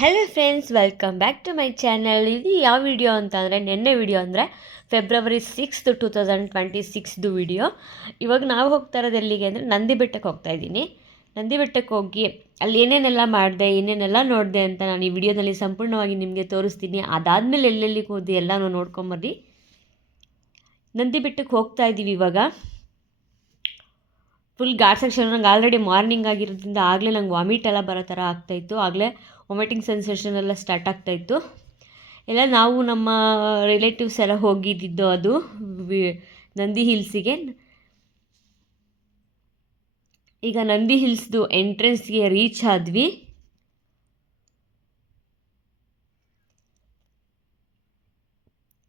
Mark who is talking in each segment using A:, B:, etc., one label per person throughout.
A: Hello friends welcome back to my channel ಇದು ಯಾವ video ಅಂತ ಅಂದರೆ ನಿನ್ನೆ ವಿಡಿಯೋ ಅಂದರೆ February sixth two thousand twenty ಸಿಕ್ಸ್ದು video ಇವಾಗ ನಾವು ಹೋಗ್ತಾ ಇರೋದು ಎಲ್ಲಿಗೆ ಅಂದರೆ ನಂದಿ ಬೆಟ್ಟಕ್ಕೆ ಹೋಗ್ತಾ ಇದ್ದೀನಿ. ನಂದಿ ಬೆಟ್ಟಕ್ಕೆ ಹೋಗಿ ಅಲ್ಲಿ ಏನೇನೆಲ್ಲ ಮಾಡಿದೆ, ಏನೇನೆಲ್ಲ ನೋಡಿದೆ ಅಂತ ನಾನು ಈ ವಿಡಿಯೋದಲ್ಲಿ ಸಂಪೂರ್ಣವಾಗಿ ನಿಮಗೆ ತೋರಿಸ್ತೀನಿ. ಅದಾದಮೇಲೆ ಎಲ್ಲೆಲ್ಲಿಗೆ ಹೋದಿ ಎಲ್ಲನೂ ನೋಡ್ಕೊಂಬರ್ರಿ. ನಂದಿ ಬೆಟ್ಟಕ್ಕೆ ಹೋಗ್ತಾ ಇದ್ದೀವಿ ಇವಾಗ. ಫುಲ್ ಗಾಡ್ ಸೆಕ್ಷನ್ ನಂಗೆ ಆಲ್ರೆಡಿ ಮಾರ್ನಿಂಗ್ ಆಗಿರೋದ್ರಿಂದ ಆಗಲೇ ನಂಗೆ ವಾಮಿಟ್ ಎಲ್ಲ ಬರೋ ಥರ ಆಗ್ತಾಯಿತ್ತು ಆಗಲೇ ವಾಮಿಟಿಂಗ್ ಸೆನ್ಸೇಷನ್ ಎಲ್ಲ ಸ್ಟಾರ್ಟ್ ಆಗ್ತಾಯಿತ್ತು ಎಲ್ಲ ನಾವು ನಮ್ಮ ರಿಲೇಟಿವ್ಸ್ ಎಲ್ಲ ಹೋಗಿದ್ದಿದ್ದು ಅದು ನಂದಿ ಹಿಲ್ಸಿಗೆ. ಈಗ ನಂದಿ ಹಿಲ್ಸ್ದು ಎಂಟ್ರೆನ್ಸ್ಗೆ ರೀಚ್ ಆದ್ವಿ.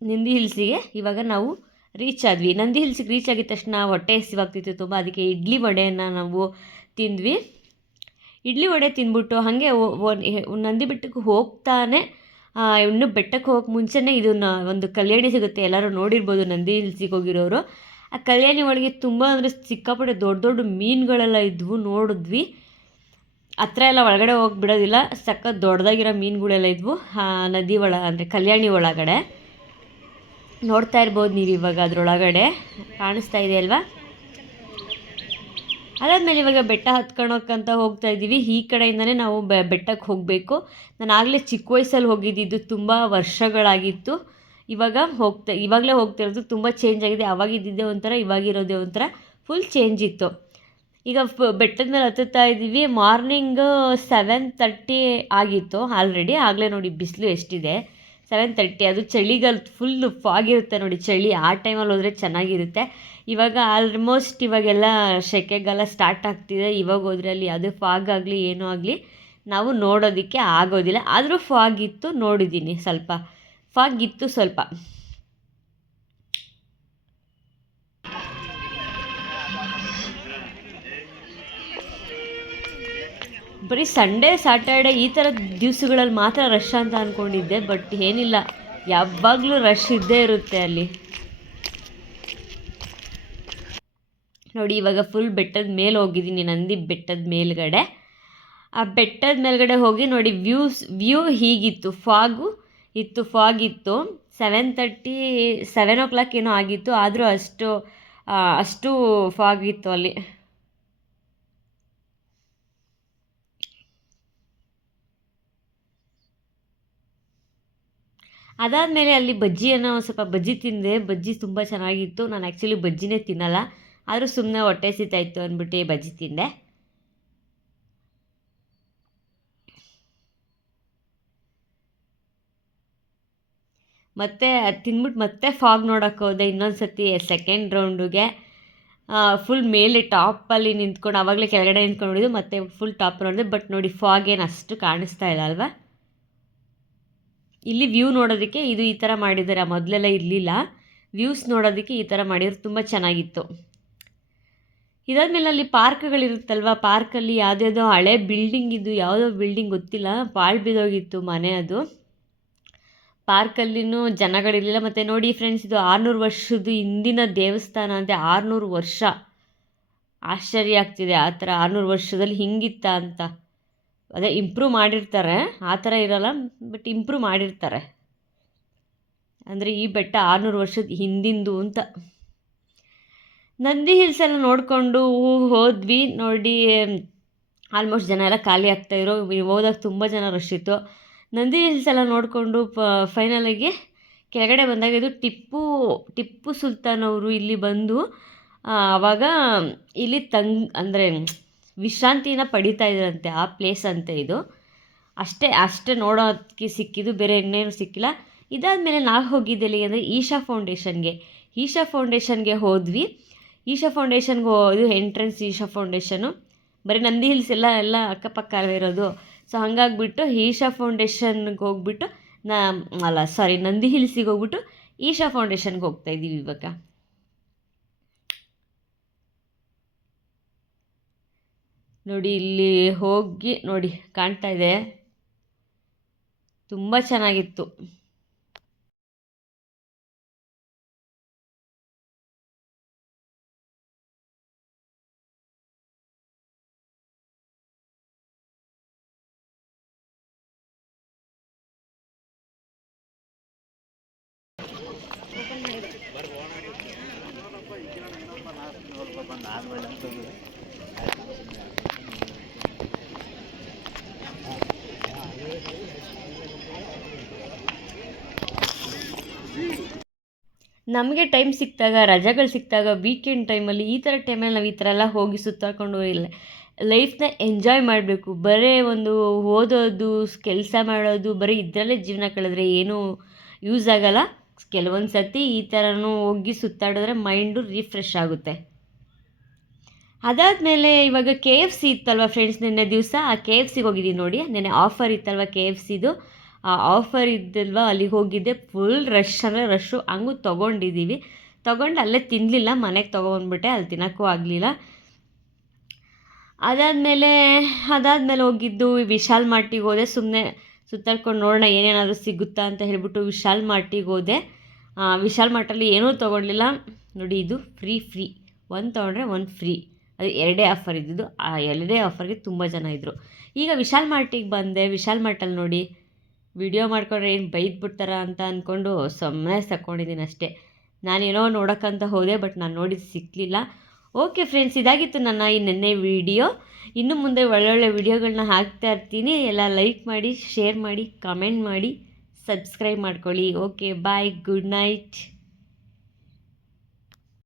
A: ನಂದಿ ಹಿಲ್ಸಿಗೆ ಇವಾಗ ನಾವು ರೀಚ್ ಆದ್ವಿ. ನಂದಿ ಹಿಲ್ಸಿಗೆ ರೀಚ್ ಆಗಿದ ತಕ್ಷಣ ಹೊಟ್ಟೆ ಹಸಿವಾಗ್ತಿತ್ತು, ತುಂಬ. ಅದಕ್ಕೆ ಇಡ್ಲಿ ವಡೆಯನ್ನು ನಾವು ತಿಂದ್ವಿ. ಇಡ್ಲಿ ವಡೆ ತಿಂದ್ಬಿಟ್ಟು ಹಾಗೆ ನಂದಿ ಬೆಟ್ಟಕ್ಕೆ ಹೋಗ್ತಾನೆ. ಇನ್ನು ಬೆಟ್ಟಕ್ಕೆ ಹೋಗಕ್ಕೆ ಮುಂಚೆನೇ ಇದನ್ನು ಒಂದು ಕಲ್ಯಾಣಿ ಸಿಗುತ್ತೆ. ಎಲ್ಲರೂ ನೋಡಿರ್ಬೋದು ನಂದಿ ಹಿಲ್ಸಿಗೆ ಹೋಗಿರೋರು ಆ ಕಲ್ಯಾಣಿ ಒಳಗೆ ತುಂಬ ಅಂದರೆ ಸಿಕ್ಕಾಪಟ್ಟೆ ದೊಡ್ಡ ದೊಡ್ಡ ಮೀನುಗಳೆಲ್ಲ ಇದ್ವು ನೋಡಿದ್ವಿ. ಹತ್ರ ಎಲ್ಲ ಒಳಗಡೆ ಹೋಗಿ ಬಿಡೋದಿಲ್ಲ. ಸಕ್ಕ ದೊಡ್ಡದಾಗಿರೋ ಮೀನುಗಳೆಲ್ಲ ಇದ್ವು. ನದಿ ಒಳ, ಅಂದರೆ ಕಲ್ಯಾಣಿ ಒಳಗಡೆ. ನೋಡ್ತಾ ಇರ್ಬೋದು ನೀವು ಇವಾಗ ಅದರೊಳಗಡೆ. ಕಾಣಿಸ್ತಾ ಇದೆ ಅಲ್ವಾ? ಅದಾದಮೇಲೆ ಇವಾಗ ಬೆಟ್ಟ ಹತ್ಕೊಳಕ್ಕಂತ ಹೋಗ್ತಾ ಇದ್ದೀವಿ. ಈ ಕಡೆಯಿಂದನೇ ನಾವು ಬೆಟ್ಟಕ್ಕೆ ಹೋಗಬೇಕು. ನಾನು ಆಗಲೇ ಚಿಕ್ಕ ವಯಸ್ಸಲ್ಲಿ ಹೋಗಿದ್ದಿದ್ದು ತುಂಬ ವರ್ಷಗಳಾಗಿತ್ತು. ಇವಾಗ ಹೋಗ್ತಾ, ಇವಾಗಲೇ ಹೋಗ್ತಿರೋದು ತುಂಬ ಚೇಂಜ್ ಆಗಿದೆ. ಅವಾಗಿದ್ದಿದ್ದೇ ಒಂಥರ ಇವಾಗಿರೋದೇ ಒಂಥರ ಫುಲ್ ಚೇಂಜ್ ಇತ್ತು. ಈಗ ಬೆಟ್ಟದ ಮೇಲೆ ಹತ್ತುತ್ತಾ ಇದ್ದೀವಿ. ಮಾರ್ನಿಂಗ್ ಸೆವೆನ್ ತರ್ಟಿ ಆಗಿತ್ತು ಆಲ್ರೆಡಿ ಆಗಲೇ ನೋಡಿ, ಬಿಸಿಲು ಎಷ್ಟಿದೆ. ಸೆವೆನ್ ತರ್ಟಿ, ಅದು ಚಳಿಗಾಲ ಫುಲ್ಲು ಫಾಗಿರುತ್ತೆ ನೋಡಿ, ಚಳಿ ಆ ಟೈಮಲ್ಲಿ ಹೋದರೆ ಚೆನ್ನಾಗಿರುತ್ತೆ. ಇವಾಗ ಆಲ್ಮೋಸ್ಟ್ ಇವಾಗೆಲ್ಲ ಸೆಕೆಗಾಲ ಸ್ಟಾರ್ಟ್ ಆಗ್ತಿದೆ, ಇವಾಗ ಅಲ್ಲಿ ಅದು ಫಾಗ್ ಆಗಲಿ, ಏನೂ ಆಗಲಿ, ನಾವು ನೋಡೋದಕ್ಕೆ ಆಗೋದಿಲ್ಲ. ಆದರೂ ಫಾಗ್ ಇತ್ತು, ನೋಡಿದ್ದೀನಿ ಸ್ವಲ್ಪ. ಫಾಗ್ ಇತ್ತು ಸ್ವಲ್ಪ. ಬರೀ ಸಂಡೇ ಸ್ಯಾಟರ್ಡೆ ಈ ಥರ ದಿವಸಗಳಲ್ಲಿ ಮಾತ್ರ ರಶ್ ಅಂತ ಅಂದ್ಕೊಂಡಿದ್ದೆ ಬಟ್ ಏನಿಲ್ಲ. ಯಾವಾಗಲೂ ರಶ್ ಇದ್ದೇ ಇರುತ್ತೆ ಅಲ್ಲಿ. ನೋಡಿ, ಇವಾಗ ಫುಲ್ ಬೆಟ್ಟದ ಮೇಲೆ ಹೋಗಿದ್ದೀನಿ, ನಂದಿ ಬೆಟ್ಟದ ಮೇಲ್ಗಡೆ. ಆ ಬೆಟ್ಟದ ಮೇಲ್ಗಡೆ ಹೋಗಿ ನೋಡಿ ವ್ಯೂಸ್ ವ್ಯೂ ಹೀಗಿತ್ತು ಫಾಗು ಇತ್ತು ಫಾಗ್ ಇತ್ತು. Seven thirty seven o'clock ಏನೋ ಆಗಿತ್ತು, ಆದರೂ ಅಷ್ಟು ಅಷ್ಟು ಫಾಗ್ ಇತ್ತು ಅಲ್ಲಿ. ಅದಾದಮೇಲೆ ಅಲ್ಲಿ ಬಜ್ಜಿಯನ್ನು ಒಂದು ಸ್ವಲ್ಪ ಬಜ್ಜಿ ತಿಂದೆ. ಬಜ್ಜಿ ತುಂಬ ಚೆನ್ನಾಗಿತ್ತು. ನಾನು ಆ್ಯಕ್ಚುಲಿ ಬಜ್ಜಿನೇ ತಿನ್ನಲ್ಲ. ಆದರೂ ಸುಮ್ಮನೆ ಹೊಟ್ಟೆ ಸಿತಾಯಿತ್ತು ಅಂದ್ಬಿಟ್ಟು ಬಜ್ಜಿ ತಿಂದೆ. ಮತ್ತೆ ಅದು ತಿಂದ್ಬಿಟ್ಟು ಮತ್ತೆ ಫಾಗ್ ನೋಡೋಕ್ಕೆ ಹೋದೆ. ಇನ್ನೊಂದು ಸತಿ ಸೆಕೆಂಡ್ ರೌಂಡಿಗೆ ಫುಲ್ ಮೇಲೆ ಟಾಪಲ್ಲಿ ನಿಂತ್ಕೊಂಡು ಆವಾಗಲೇ ಕೆಳಗಡೆ ನಿಂತ್ಕೊಂಡು ನೋಡಿದ್ದು, ಮತ್ತೆ ಫುಲ್ ಟಾಪ್ ನೋಡಿದೆ ಬಟ್ ನೋಡಿ ಫಾಗ್ ಏನು ಅಷ್ಟು ಕಾಣಿಸ್ತಾ ಇಲ್ಲ ಅಲ್ವಾ? ಇಲ್ಲಿ ವ್ಯೂ ನೋಡೋದಕ್ಕೆ ಇದು ಈ ಥರ ಮಾಡಿದ್ದಾರೆ. ಮೊದಲೆಲ್ಲ ಇರಲಿಲ್ಲ. ವ್ಯೂಸ್ ನೋಡೋದಕ್ಕೆ ಈ ಥರ ಮಾಡಿದ್ರು. ತುಂಬ ಚೆನ್ನಾಗಿತ್ತು. ಇದಾದಮೇಲೆ ಅಲ್ಲಿ ಪಾರ್ಕ್ಗಳಿರುತ್ತಲ್ವ? ಪಾರ್ಕಲ್ಲಿ ಯಾವುದ್ಯಾವುದೋ ಹಳೆ ಬಿಲ್ಡಿಂಗ್ ಇದು ಯಾವುದೋ ಬಿಲ್ಡಿಂಗ್ ಗೊತ್ತಿಲ್ಲ. ಪಾಳು ಬಿದ್ದೋಗಿತ್ತು ಮನೆ ಅದು. ಪಾರ್ಕಲ್ಲಿನೂ ಜನಗಳಿರಲಿಲ್ಲ ಮತ್ತು ನೋಡಿ ಫ್ರೆಂಡ್ಸ್ ಇದು ಆರುನೂರು ವರ್ಷದ ಹಿಂದಿನ ದೇವಸ್ಥಾನ ಅಂದರೆ ಆರುನೂರು ವರ್ಷ. ಆಶ್ಚರ್ಯ ಆಗ್ತಿದೆ. ಆ ಥರ ಆರುನೂರು ವರ್ಷದಲ್ಲಿ ಹಿಂಗಿತ್ತ ಅಂತ. ಅದೇ ಇಂಪ್ರೂವ್ ಮಾಡಿರ್ತಾರೆ, ಆ ಥರ ಇರಲ್ಲ ಬಟ್ ಇಂಪ್ರೂವ್ ಮಾಡಿರ್ತಾರೆ. ಅಂದರೆ ಈ ಬೆಟ್ಟ ಆರುನೂರು ವರ್ಷದ ಹಿಂದಿಂದು ಅಂತ. ನಂದಿ ಹಿಲ್ಸ್ ಎಲ್ಲ ನೋಡಿಕೊಂಡು ಹೋದ್ವಿ, ನೋಡಿ ಆಲ್ಮೋಸ್ಟ್ ಜನ ಎಲ್ಲ ಖಾಲಿ ಆಗ್ತಾಯಿರೋ ಹೋದಾಗ ತುಂಬ ಜನ ರಶ್ ಇತ್ತು. ನಂದಿ ಹಿಲ್ಸ್ ಎಲ್ಲ ನೋಡಿಕೊಂಡು ಪ ಫೈನಲಾಗಿ ಕೆಳಗಡೆ ಬಂದಾಗ ಇದು ಟಿಪ್ಪು ಟಿಪ್ಪು ಸುಲ್ತಾನ್ ಅವರು ಇಲ್ಲಿ ಬಂದು ಆವಾಗ ಇಲ್ಲಿ ತಂಗ್, ಅಂದರೆ ವಿಶ್ರಾಂತಿನ ಪಡಿತಾ ಇದ್ರಂತೆ ಆ ಪ್ಲೇಸ್ ಅಂತೆ ಇದು. ಅಷ್ಟೇ ಅಷ್ಟೇ ನೋಡೋದಕ್ಕೆ ಸಿಕ್ಕಿದ್ದು, ಬೇರೆ ಇನ್ನೇನು ಸಿಕ್ಕಿಲ್ಲ. ಇದಾದಮೇಲೆ ನಾವು ಹೋಗಿದ್ದೆಲ್ಲಿ ಅಂದರೆ ಈಶಾ ಫೌಂಡೇಶನ್ಗೆ ಈಶಾ ಫೌಂಡೇಶನ್ಗೆ ಹೋದ್ವಿ. ಈಶಾ ಫೌಂಡೇಶನ್ಗೆ ಇದು ಎಂಟ್ರೆನ್ಸ್ ಈಶಾ ಫೌಂಡೇಶನು ಬರೀ ನಂದಿ ಹಿಲ್ಸ್ ಎಲ್ಲ ಎಲ್ಲ ಅಕ್ಕಪಕ್ಕ ಇರೋದು. ಸೊ ಹಂಗಾಗ್ಬಿಟ್ಟು ಈಶಾ ಫೌಂಡೇಶನ್ಗೆ ಹೋಗ್ಬಿಟ್ಟು ನಾ, ಅಲ್ಲ ಸಾರಿ ನಂದಿ ಹಿಲ್ಸಿಗೆ ಹೋಗ್ಬಿಟ್ಟು ಈಶಾ ಫೌಂಡೇಶನ್ಗೆ ಹೋಗ್ತಾ ಇದ್ದೀವಿ ಇವಾಗ. ನೋಡಿ ಇಲ್ಲಿ ಹೋಗಿ ನೋಡಿ ಕಾಣ್ತಾ ಇದೆ. ತುಂಬ ಚೆನ್ನಾಗಿತ್ತು. ನಮಗೆ ಟೈಮ್ ಸಿಕ್ಕಿದಾಗ, ರಜೆಗಳು ಸಿಕ್ಕಿದಾಗ ವೀಕೆಂಡ್ ಟೈಮಲ್ಲಿ ಈ ಥರ ಟೈಮಲ್ಲಿ ನಾವು ಈ ಥರ ಎಲ್ಲ ಹೋಗಿ ಸುತ್ತಾಡ್ಕೊಂಡು ಇಲ್ಲ ಲೈಫ್ನ ಎಂಜಾಯ್ ಮಾಡಬೇಕು. ಬರೀ ಒಂದು ಓದೋದು, ಕೆಲಸ ಮಾಡೋದು, ಬರೀ ಇದರಲ್ಲೇ ಜೀವನ ಕಳೆದ್ರೆ ಏನೂ ಯೂಸ್ ಆಗಲ್ಲ. ಕೆಲವೊಂದು ಸರ್ತಿ ಈ ಥರನೂ ಹೋಗಿ ಸುತ್ತಾಡಿದ್ರೆ ಮೈಂಡು ರಿಫ್ರೆಶ್ ಆಗುತ್ತೆ. ಅದಾದಮೇಲೆ ಇವಾಗ ಕೆ ಎಫ್ ಸಿ ಇತ್ತಲ್ವ ಫ್ರೆಂಡ್ಸ್ ನಿನ್ನೆ ದಿವಸ? ಆ ಕೆ ಎಫ್ ಸಿಗೆ ಹೋಗಿದ್ದೀನಿ ನೋಡಿ. ನೆನ್ನೆ ಆಫರ್ ಇತ್ತಲ್ವ ಕೆ ಎಫ್ ಸಿದು ಆಫರ್ ಇದ್ದಲ್ವಾ ಅಲ್ಲಿಗೆ ಹೋಗಿದ್ದೆ ಫುಲ್ ರಶ್ ಅಂದರೆ ರಶ್ಶು ಹಂಗೂ ತೊಗೊಂಡಿದ್ದೀವಿ ತೊಗೊಂಡು ಅಲ್ಲೇ ತಿನ್ನಲಿಲ್ಲ ಮನೆಗೆ ತೊಗೊಂಡ್ಬಿಟ್ಟೆ ಅಲ್ಲಿ ತಿನ್ನೋಕ್ಕೂ ಆಗಲಿಲ್ಲ. ಅದಾದಮೇಲೆ ಅದಾದಮೇಲೆ ಹೋಗಿದ್ದು ವಿಶಾಲ್ ಮಾರ್ಟಿಗೆ ಹೋದೆ. ಸುಮ್ಮನೆ ಸುತ್ತಾಡ್ಕೊಂಡು ನೋಡೋಣ ಏನೇನಾದರೂ ಸಿಗುತ್ತಾ ಅಂತ ಹೇಳಿಬಿಟ್ಟು ವಿಶಾಲ್ ಮಾರ್ಟಿಗೆ ಹೋದೆ. ಆ, ವಿಶಾಲ್ ಮಾರ್ಟಲ್ಲಿ ಏನೂ ತೊಗೊಳ್ಲಿಲ್ಲ ನೋಡಿ ಇದು ಫ್ರೀ ಫ್ರೀ ಒಂದು ತೊಗೊಂಡ್ರೆ ಒಂದು ಫ್ರೀ ಅದು ಎರಡೇ ಆಫರ್ ಇದ್ದಿದ್ದು. ಆ ಎರಡೇ ಆಫರ್ಗೆ ತುಂಬ ಜನ ಇದ್ದರು ಈಗ ವಿಶಾಲ್ ಮಾರ್ಟಿಗೆ ಬಂದೆ. ವಿಶಾಲ್ ಮಾರ್ಟಲ್ಲಿ ನೋಡಿ ವಿಡಿಯೋ ಮಾಡ್ಕೊಂಡ್ರೆ ಏನು ಬೈದ್ಬಿಡ್ತಾರ ಅಂತ ಅಂದ್ಕೊಂಡು ಸುಮ್ಮನೆ ತಗೊಂಡಿದ್ದೀನಿ ಅಷ್ಟೇ. ನಾನೇನೋ ನೋಡೋಕ್ಕಂತ ಹೋದೆ, ಬಟ್ ನಾನು ನೋಡಿದ್ದು ಸಿಕ್ಕಲಿಲ್ಲ ಓಕೆ ಫ್ರೆಂಡ್ಸ್, ಇದಾಗಿತ್ತು ನನ್ನ ಈ ನೆನ್ನೆ ವಿಡಿಯೋ. ಇನ್ನು ಮುಂದೆ ಒಳ್ಳೊಳ್ಳೆ ವಿಡಿಯೋಗಳನ್ನ ಹಾಕ್ತಾ ಇರ್ತೀನಿ. ಎಲ್ಲ ಲೈಕ್ ಮಾಡಿ, ಶೇರ್ ಮಾಡಿ, ಕಮೆಂಟ್ ಮಾಡಿ, ಸಬ್ಸ್ಕ್ರೈಬ್ ಮಾಡ್ಕೊಳ್ಳಿ. Okay, bye, good night.